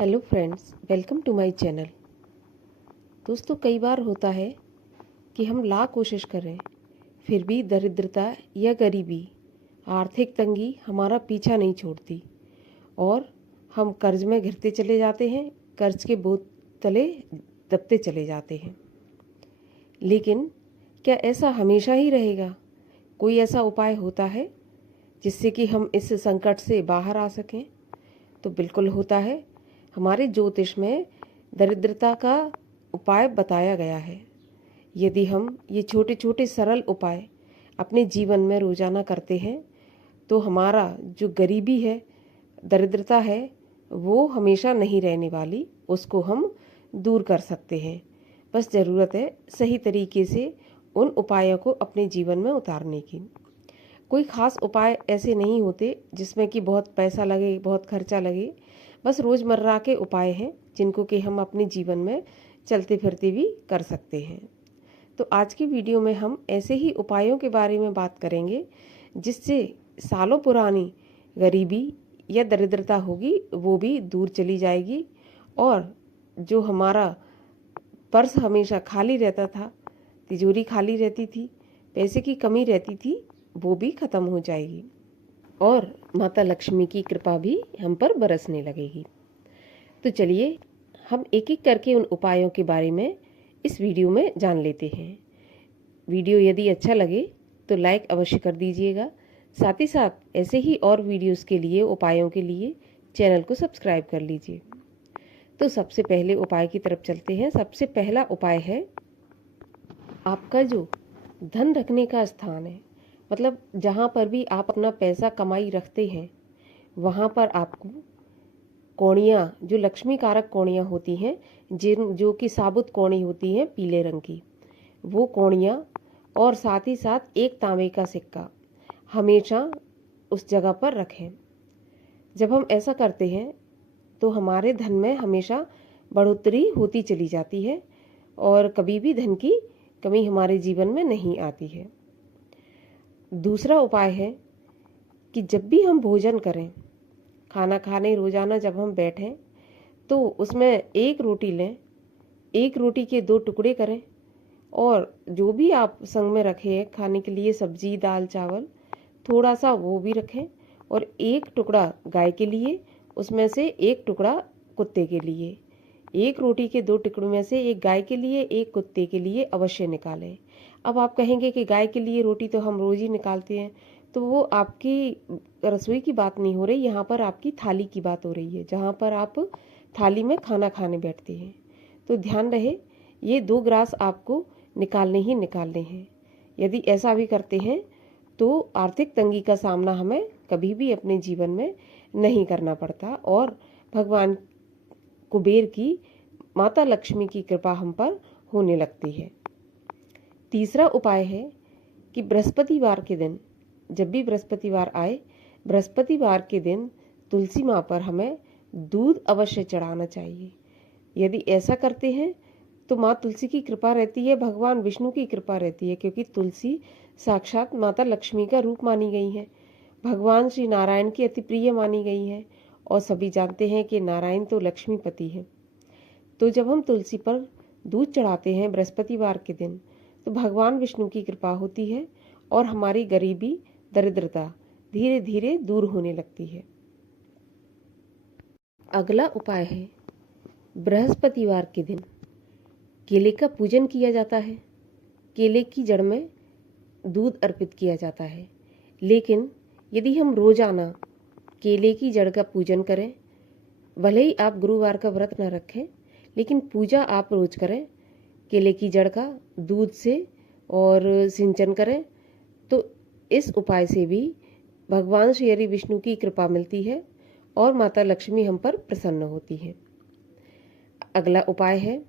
Hello friends, welcome to my channel. दोस्तों, कई बार होता है कि हम लाख कोशिश करें फिर भी दरिद्रता या गरीबी, आर्थिक तंगी हमारा पीछा नहीं छोड़ती और हम कर्ज में घिरते चले जाते हैं, कर्ज के बोझ तले दबते चले जाते हैं। लेकिन क्या ऐसा हमेशा ही रहेगा? कोई ऐसा उपाय होता है जिससे कि हम इस संकट से बाहर आ सकें? तो बिल्कुल होता है। हमारे ज्योतिष में दरिद्रता का उपाय बताया गया है। यदि हम ये छोटे छोटे सरल उपाय अपने जीवन में रोजाना करते हैं तो हमारा जो गरीबी है, दरिद्रता है, वो हमेशा नहीं रहने वाली, उसको हम दूर कर सकते हैं। बस ज़रूरत है सही तरीके से उन उपायों को अपने जीवन में उतारने की। कोई ख़ास उपाय ऐसे नहीं होते जिसमें कि बहुत पैसा लगे, बहुत खर्चा लगे। बस रोज़मर्रा के उपाय हैं जिनको कि हम अपने जीवन में चलते फिरते भी कर सकते हैं। तो आज की वीडियो में हम ऐसे ही उपायों के बारे में बात करेंगे जिससे सालों पुरानी गरीबी या दरिद्रता होगी वो भी दूर चली जाएगी और जो हमारा पर्स हमेशा खाली रहता था, तिजोरी खाली रहती थी, पैसे की कमी रहती थी, वो भी ख़त्म हो जाएगी और माता लक्ष्मी की कृपा भी हम पर बरसने लगेगी। तो चलिए हम एक एक करके उन उपायों के बारे में इस वीडियो में जान लेते हैं। वीडियो यदि अच्छा लगे तो लाइक अवश्य कर दीजिएगा। साथ ही साथ ऐसे ही और वीडियोस के लिए, उपायों के लिए चैनल को सब्सक्राइब कर लीजिए। तो सबसे पहले उपाय की तरफ चलते हैं। सबसे पहला उपाय है, आपका जो धन रखने का स्थान है, मतलब जहाँ पर भी आप अपना पैसा कमाई रखते हैं, वहाँ पर आपको कोणियाँ, जो लक्ष्मी कारक कोणियाँ होती हैं, जो कि साबुत कोणी होती हैं पीले रंग की, वो कोणियाँ और साथ ही साथ एक तांबे का सिक्का हमेशा उस जगह पर रखें। जब हम ऐसा करते हैं तो हमारे धन में हमेशा बढ़ोतरी होती चली जाती है और कभी भी धन की कमी हमारे जीवन में नहीं आती है। दूसरा उपाय है कि जब भी हम भोजन करें, खाना खाने रोजाना जब हम बैठें तो उसमें एक रोटी लें, एक रोटी के 2 टुकड़े करें और जो भी आप संग में रखें खाने के लिए, सब्जी, दाल, चावल, थोड़ा सा वो भी रखें और एक टुकड़ा गाय के लिए, उसमें से एक टुकड़ा कुत्ते के लिए। एक रोटी के 2 टुकड़ों में से एक गाय के लिए, एक कुत्ते के लिए अवश्य निकालें। अब आप कहेंगे कि गाय के लिए रोटी तो हम रोज ही निकालते हैं, तो वो आपकी रसोई की बात नहीं हो रही, यहाँ पर आपकी थाली की बात हो रही है, जहाँ पर आप थाली में खाना खाने बैठते हैं। तो ध्यान रहे, ये 2 ग्रास आपको निकालने ही निकालने हैं। यदि ऐसा भी करते हैं तो आर्थिक तंगी का सामना हमें कभी भी अपने जीवन में नहीं करना पड़ता और भगवान कुबेर की, माता लक्ष्मी की कृपा हम पर होने लगती है। तीसरा उपाय है कि बृहस्पतिवार के दिन, जब भी बृहस्पतिवार आए, बृहस्पतिवार के दिन तुलसी माँ पर हमें दूध अवश्य चढ़ाना चाहिए। यदि ऐसा करते हैं तो माँ तुलसी की कृपा रहती है, भगवान विष्णु की कृपा रहती है, क्योंकि तुलसी साक्षात माता लक्ष्मी का रूप मानी गई है, भगवान श्री नारायण की अति प्रिय मानी गई है और सभी जानते हैं कि नारायण तो लक्ष्मीपति है। तो जब हम तुलसी पर दूध चढ़ाते हैं बृहस्पतिवार के दिन तो भगवान विष्णु की कृपा होती है और हमारी गरीबी, दरिद्रता धीरे धीरे दूर होने लगती है। अगला उपाय है, बृहस्पतिवार के दिन केले का पूजन किया जाता है। केले की जड़ में दूध अर्पित किया जाता है। लेकिन यदि हम रोजाना केले की जड़ का पूजन करें, भले ही आप गुरुवार का व्रत न रखें, लेकिन पूजा आप रोज करें, केले की जड़ का दूध से और सिंचन करें, तो इस उपाय से भी भगवान श्री हरि विष्णु की कृपा मिलती है और माता लक्ष्मी हम पर प्रसन्न होती है। अगला उपाय है,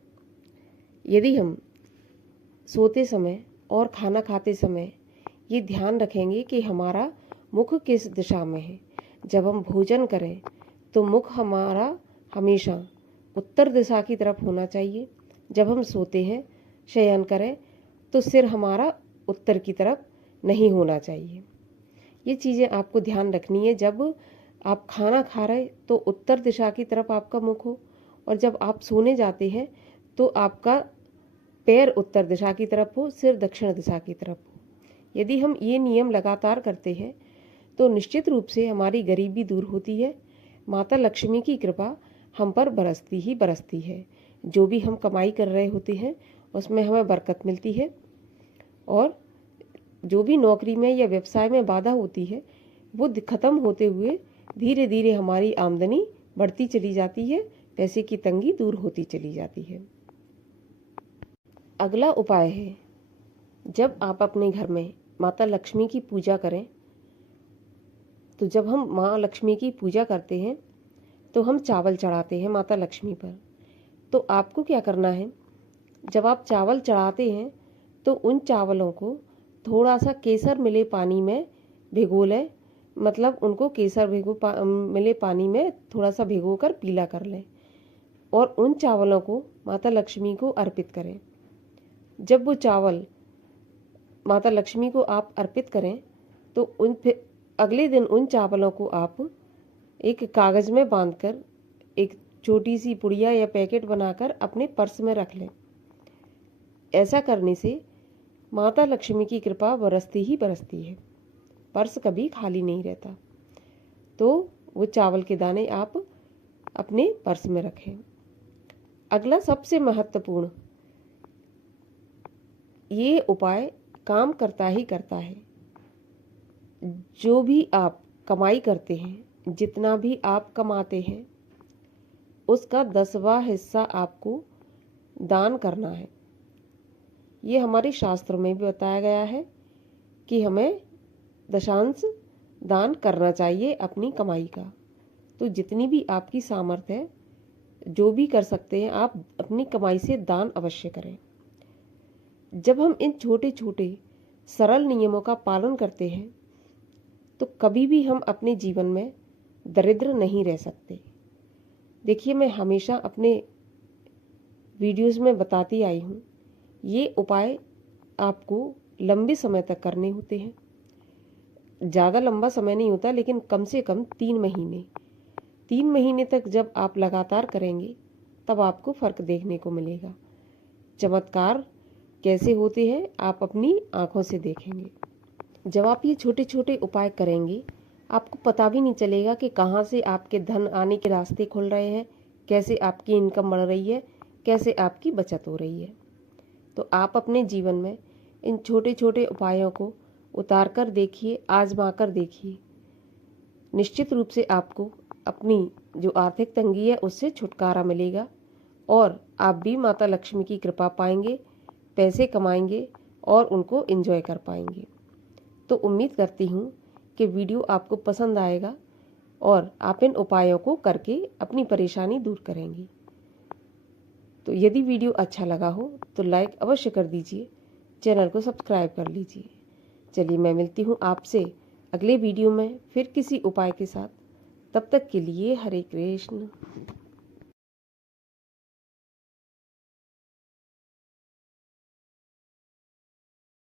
यदि हम सोते समय और खाना खाते समय ये ध्यान रखेंगे कि हमारा मुख किस दिशा में है। जब हम भोजन करें तो मुख हमारा हमेशा उत्तर दिशा की तरफ होना चाहिए। जब हम सोते हैं, शयन करें, तो सिर हमारा उत्तर की तरफ नहीं होना चाहिए। ये चीज़ें आपको ध्यान रखनी है जब आप खाना खा रहे तो उत्तर दिशा की तरफ आपका मुख हो, और जब आप सोने जाते हैं तो आपका पैर उत्तर दिशा की तरफ हो, सिर दक्षिण दिशा की तरफ हो। यदि हम ये नियम लगातार करते हैं तो निश्चित रूप से हमारी गरीबी दूर होती है। माता लक्ष्मी की कृपा हम पर बरसती ही बरसती है। जो भी हम कमाई कर रहे होते हैं उसमें हमें बरकत मिलती है, और जो भी नौकरी में या व्यवसाय में बाधा होती है वो खत्म होते हुए धीरे धीरे हमारी आमदनी बढ़ती चली जाती है, पैसे की तंगी दूर होती चली जाती है। अगला उपाय है, जब आप अपने घर में माता लक्ष्मी की पूजा करें, तो जब हम माँ लक्ष्मी की पूजा करते हैं तो हम चावल चढ़ाते हैं माता लक्ष्मी पर। तो आपको क्या करना है, जब आप चावल चढ़ाते हैं तो उन चावलों को थोड़ा सा केसर मिले पानी में भिगो लें, मतलब उनको केसर मिले पानी में थोड़ा सा भिगोकर पीला कर लें, और उन चावलों को माता लक्ष्मी को अर्पित करें। जब वो चावल माता लक्ष्मी को आप अर्पित करें तो फिर अगले दिन उन चावलों को आप एक कागज़ में बांधकर एक छोटी सी पुड़िया या पैकेट बनाकर अपने पर्स में रख लें। ऐसा करने से माता लक्ष्मी की कृपा बरसती ही बरसती है, पर्स कभी खाली नहीं रहता। तो वो चावल के दाने आप अपने पर्स में रखें। अगला सबसे महत्वपूर्ण, ये उपाय काम करता ही करता है। जो भी आप कमाई करते हैं, जितना भी आप कमाते हैं, उसका 10वां हिस्सा आपको दान करना है। ये हमारे शास्त्रों में भी बताया गया है कि हमें दशांश दान करना चाहिए अपनी कमाई का। तो जितनी भी आपकी सामर्थ्य है, जो भी कर सकते हैं, आप अपनी कमाई से दान अवश्य करें। जब हम इन छोटे छोटे सरल नियमों का पालन करते हैं तो कभी भी हम अपने जीवन में दरिद्र नहीं रह सकते। देखिए, मैं हमेशा अपने वीडियोस में बताती आई हूँ, ये उपाय आपको लंबे समय तक करने होते हैं। ज़्यादा लंबा समय नहीं होता, लेकिन कम से कम 3 महीने तक जब आप लगातार करेंगे तब आपको फ़र्क देखने को मिलेगा। चमत्कार कैसे होते हैं आप अपनी आँखों से देखेंगे। जब आप ये छोटे छोटे उपाय करेंगे, आपको पता भी नहीं चलेगा कि कहाँ से आपके धन आने के रास्ते खुल रहे हैं, कैसे आपकी इनकम बढ़ रही है, कैसे आपकी बचत हो रही है। तो आप अपने जीवन में इन छोटे छोटे उपायों को उतार कर देखिए, आजमा कर देखिए। निश्चित रूप से आपको अपनी जो आर्थिक तंगी है उससे छुटकारा मिलेगा, और आप भी माता लक्ष्मी की कृपा पाएंगे, पैसे कमाएंगे और उनको एंजॉय कर पाएंगे। तो उम्मीद करती हूँ कि वीडियो आपको पसंद आएगा और आप इन उपायों को करके अपनी परेशानी दूर करेंगी। तो यदि वीडियो अच्छा लगा हो तो लाइक अवश्य कर दीजिए, चैनल को सब्सक्राइब कर लीजिए। चलिए, मैं मिलती हूँ आपसे अगले वीडियो में फिर किसी उपाय के साथ। तब तक के लिए हरे कृष्ण।